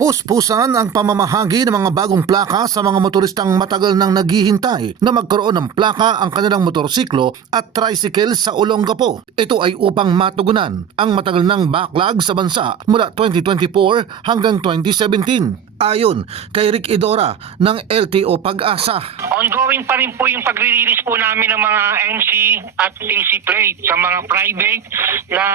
Puspusan ang pamamahagi ng mga bagong plaka sa mga motoristang matagal nang naghihintay na magkaroon ng plaka ang kanilang motorsiklo at tricycle sa Olongapo. Ito ay upang matugunan ang matagal ng backlog sa bansa mula 2024 hanggang 2017. Ayon kay Rick Idora ng LTO Pag-asa. Ongoing pa rin po yung pagre-release po namin ng mga NC at AC plate sa mga private na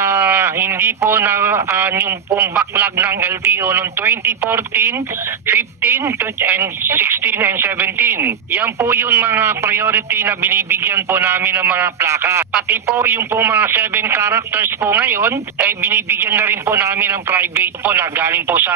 hindi po na yung pong backlog ng LTO noong 2014, 15, and 16 and 17. Yan po yung mga priority na binibigyan po namin ng mga plaka. Pati po yung po mga 7 characters po ngayon ay binibigyan na rin po namin ng private po na galing po sa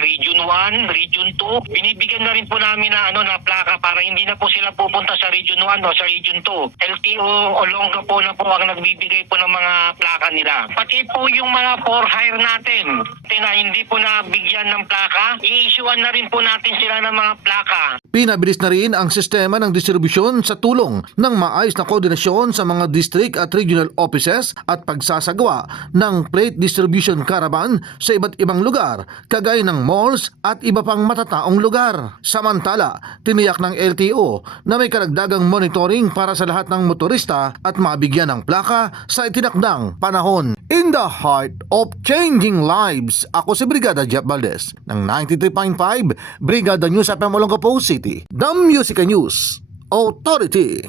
Region 1, Region 2. Binibigyan na rin po namin na na plaka para hindi na po sila pupunta sa Region 1 o sa Region 2. LTO Olongapo po na po ang nagbibigay po ng mga plaka nila. Pati po yung mga for hire natin na hindi po nabigyan ng plaka, i-issuean na rin po natin sila ng mga plaka. Pinabilis na rin ang sistema ng distribusyon sa tulong ng maayos na koordinasyon sa mga district at regional offices at pagsasagawa ng plate distribution caravan sa iba't ibang lugar, kagaya ng malls at iba pang matataong lugar. Samantala, tiniyak ng LTO na may karagdagang monitoring para sa lahat ng motorista at mabigyan ng plaka sa itinakdang panahon. In the heart of changing lives, ako si Brigada Jeff Valdez ng 93.5 Brigada News FM Olongapo City, The Music News Authority.